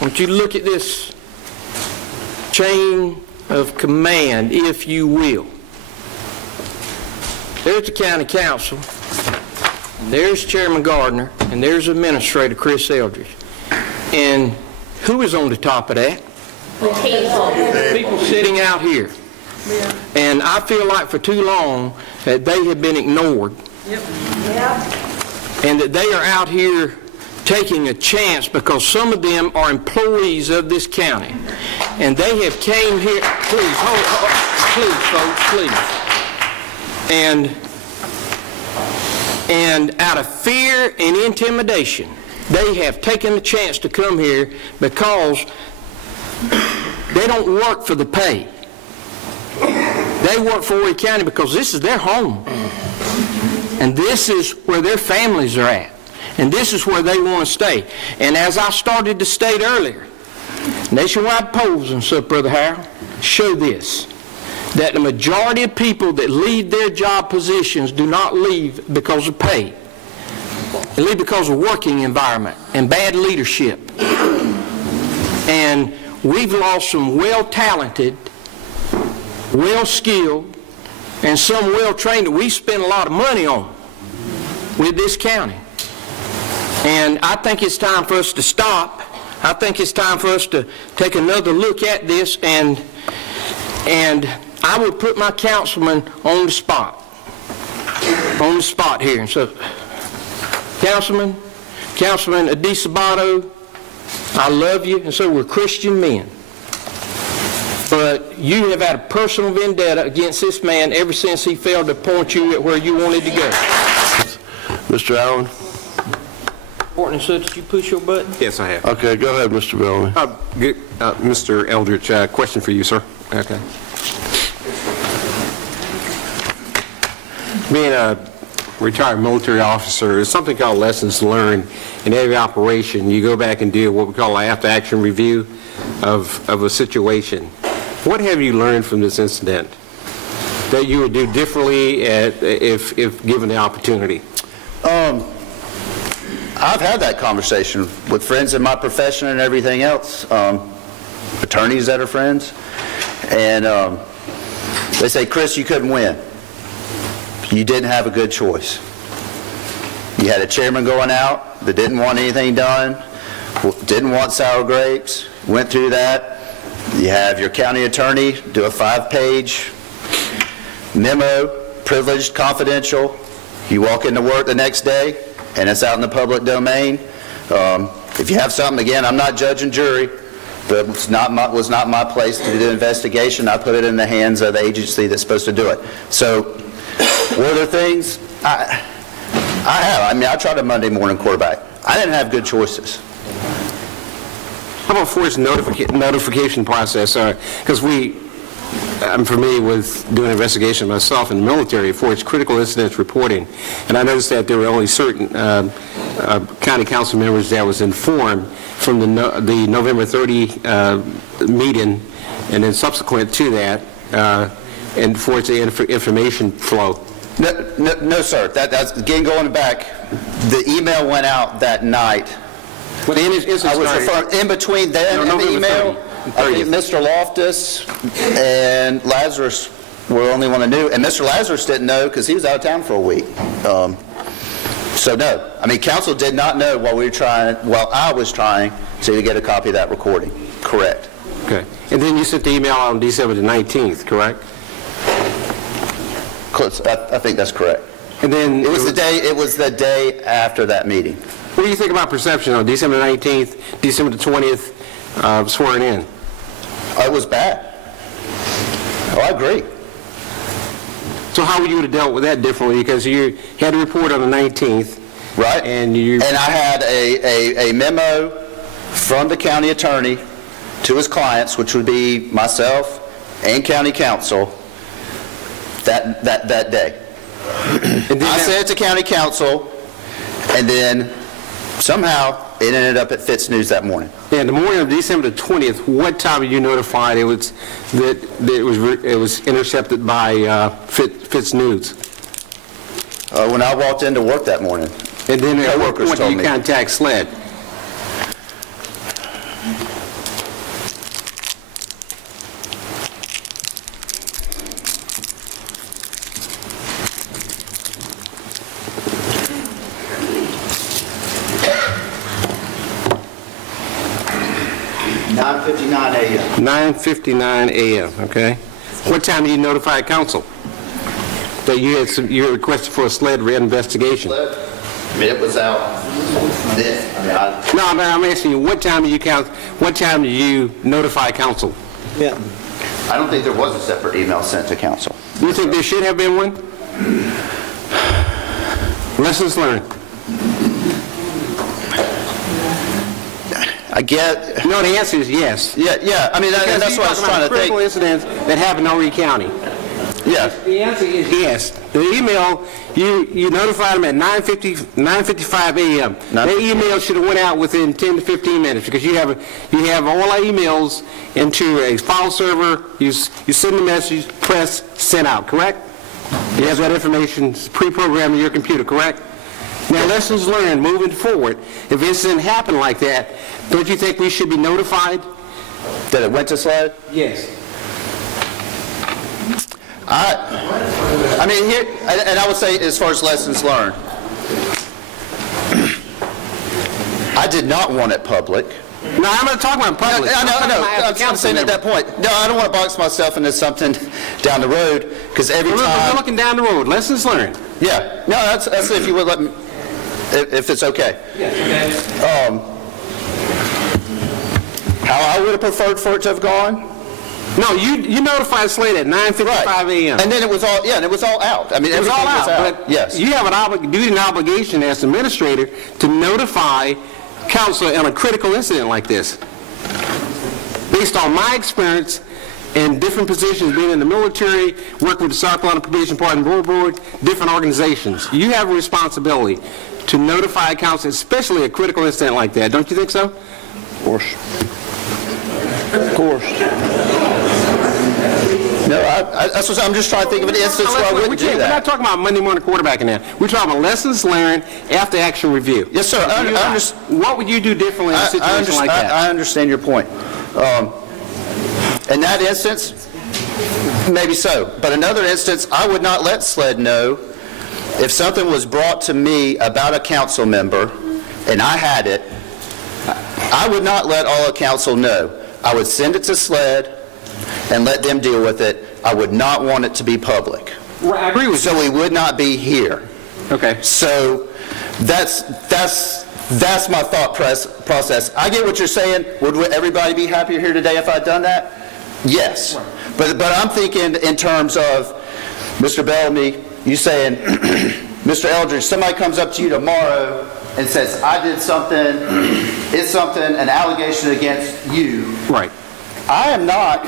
I want you to look at this chain of command, if you will. There's the county council, and there's Chairman Gardner, and there's Administrator Chris Eldridge. And who is on the top of that? People sitting out here. And I feel like for too long that they have been ignored. And that they are out here taking a chance because some of them are employees of this county. And they have came here, please, please, folks, please. And out of fear and intimidation, they have taken the chance to come here because they don't work for the pay. They work for Horry County because this is their home. And this is where their families are at. And this is where they want to stay. And as I started to state earlier, nationwide polls and stuff, Brother Harold, show this, that the majority of people that leave their job positions do not leave because of pay. They leave because of working environment and bad leadership. And we've lost some well-talented, well-skilled, and some well-trained that we spend a lot of money on with this county. And I think it's time for us to stop. I think it's time for us to take another look at this, and I would put my councilman on the spot here. And so, Councilman Adisabato, I love you, and so we're Christian men. But you have had a personal vendetta against this man ever since he failed to point you at where you wanted to go. Mr. Allen? Important, so did you push your button? Yes, I have. Okay, go ahead, Mr. Bellamy. Mr. Eldridge, question for you, sir. Okay. Being a retired military officer, there's something called lessons learned. In every operation, you go back and do what we call an after-action review of a situation. What have you learned from this incident that you would do differently if given the opportunity? I've had that conversation with friends in my profession and everything else, attorneys that are friends, and they say, Chris, you couldn't win. You didn't have a good choice. You had a chairman going out that didn't want anything done, didn't want sour grapes, went through that. You have your county attorney do a 5-page memo, privileged, confidential. You walk into work the next day, and it's out in the public domain. If you have something, again, I'm not judge and jury, but it was not my place to do the investigation. I put it in the hands of the agency that's supposed to do it. So, were there things? I tried a Monday morning quarterback. I didn't have good choices. How about for its notification process? Because I'm familiar with doing investigation myself in the military for its critical incidents reporting, and I noticed that there were only certain county council members that was informed from the November 30 meeting, and then subsequent to that, and for its information flow. No, sir. That's again going back. The email went out that night. Well, I was referring in between then and the email. I think Mr. Loftus and Lazarus were the only one that knew, and Mr. Lazarus didn't know because he was out of town for a week. So no, council did not know while I was trying to get a copy of that recording. Correct. Okay. And then you sent the email on December the 19th, correct? I think that's correct. And then it was the day after that meeting. What do you think about perception on December 19th, December the 20th, swearing in? It was bad. Oh, I agree. So how would you have dealt with that differently? Because you had a report on the 19th. Right. And I had a memo from the county attorney to his clients, which would be myself and county council, that day. And I said it to county council, and then somehow it ended up at Fitz News that morning. Yeah, the morning of December the 20th, what time were you notified it was intercepted by Fitz News? When I walked into work that morning. And then at what point did you contact SLED? 9:59 a.m. 9:59 a.m., okay? What time did you notify council that you requested for a SLED investigation? I mean, it was out then. No, I'm asking you, what time did you notify council? Yeah. I don't think there was a separate email sent to council. Do you think there should have been one? Lessons learned. I get. No, the answer is yes. Yeah. I mean, and that's what I was trying to think. Critical incidents that happen in Horry County. Yeah. The answer is yes. The email, you notified them at 9:55 a.m. That email should have went out within 10 to 15 minutes because you have all our emails into a file server. You send the message, press, send out. Correct? You have that information pre-programmed in your computer. Correct? Now, lessons learned moving forward. If incident happened like that, don't you think we should be notified? That it went to SLED? Yes. I mean, here, and I would say as far as lessons learned, I did not want it public. No, I'm not talking about public. I'm saying at that point. No, I don't want to box myself into something down the road, because every time... We're looking down the road. Lessons learned. Yeah. No, that's if you would let me, if it's okay. Yes, okay. How I would have preferred for it to have gone? No, you notified Slade at 9:55 a.m. And then it was all, and it was all out. I mean, it was all out. But yes. You have an duty and obligation as administrator to notify council on a critical incident like this. Based on my experience in different positions, being in the military, working with the South Carolina Probation Pardon Board, different organizations, you have a responsibility to notify council, especially a critical incident like that. Don't you think so? Of course. Of course. No, that's what I'm just trying to think of an instance where I wouldn't do that. We're not talking about Monday morning quarterbacking now. We're talking about lessons learned after action review. Yes, sir. What would you do differently in a situation like that? I understand your point. In that instance, maybe so. But another instance, I would not let SLED know if something was brought to me about a council member and I had it. I would not let all of council know. I would send it to SLED and let them deal with it. I would not want it to be public. Well, I agree with you. So we would not be here. Okay. So that's my thought process. I get what you're saying. Would everybody be happier here today if I'd done that? Yes. But I'm thinking in terms of, Mr. Bellamy, you saying, Mr. Eldridge, somebody comes up to you tomorrow and says, I did something, it's something, an allegation against you. Right. I am not,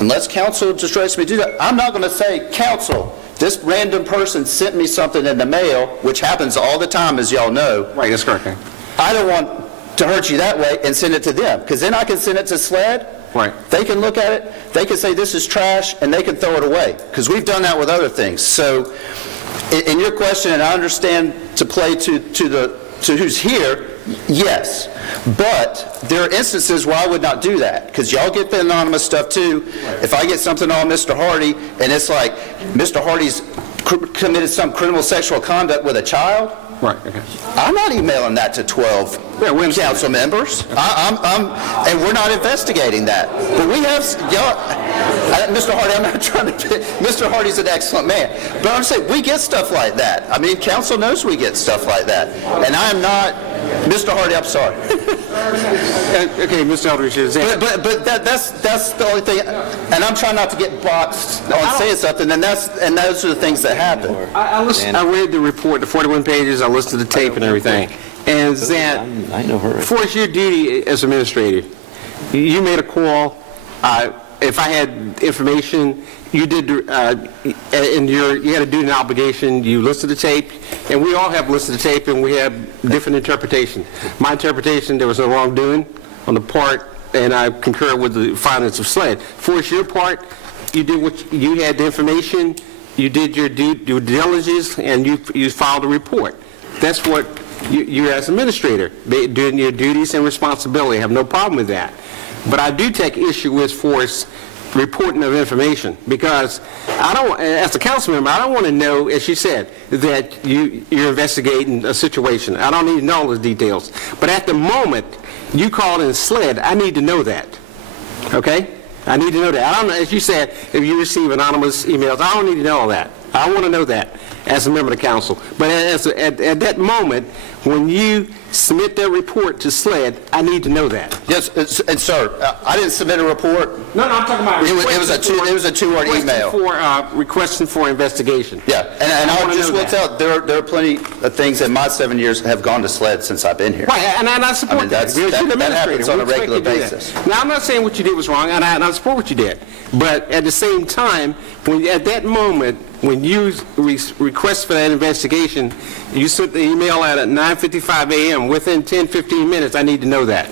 unless council instructs me to do that, I'm not going to say, council, this random person sent me something in the mail, which happens all the time, as y'all know. Right, that's correct. I don't want to hurt you that way and send it to them, because then I can send it to SLED. Right. They can look at it, they can say this is trash, and they can throw it away, because we've done that with other things. So, in your question, and I understand to play to who's here, yes. But there are instances where I would not do that, because y'all get the anonymous stuff too. Right. If I get something on Mr. Hardy, and it's like Mr. Hardy's committed some criminal sexual conduct with a child, right. Okay. I'm not emailing that to 12 council members. Okay. And we're not investigating that. But we have, Mr. Hardy, I'm not trying to, Mr. Hardy's an excellent man. But I'm saying, we get stuff like that. I mean, council knows we get stuff like that. And I am not, Mr. Hardy, I'm sorry. Okay, Mr. Eldridge. But that's the only thing, and I'm trying not to get boxed on saying something, and those are the things that happen. I read the report, the 41 pages, I listened to the tape and everything, and that, I know her. for your duty as administrator, you made a call. If I had information, you did, and you had a duty and obligation, you listened to the tape, and we all have listened to tape, and we have different interpretations. My interpretation, there was no wrongdoing on the part, and I concur with the findings of SLED. For your part, you did what you had the information, you did your due diligence, and you filed a report. That's what you're as administrator, doing your duties and responsibility. I have no problem with that. But I do take issue with force reporting of information, because I don't, as a council member, I don't want to know, as you said, that you're investigating a situation. I don't need to know all the details. But at the moment you called and slid, I need to know that. Okay? I need to know that. I don't know, as you said, if you receive anonymous emails, I don't need to know all that. I want to know that as a member of the council. But at that moment, when you submit that report to SLED, I need to know that. Yes, and sir, I didn't submit a report. No, I'm talking about it was a two-word email. Requesting for investigation. Yeah, and I just will tell, there are plenty of things in my 7 years have gone to SLED since I've been here. Right, and I support that. That happens on a regular basis. Now, I'm not saying what you did was wrong, and I support what you did. But at the same time, at that moment, when you request for that investigation, you sent the email out at 9:55 a.m. Within 10, 15 minutes, I need to know that.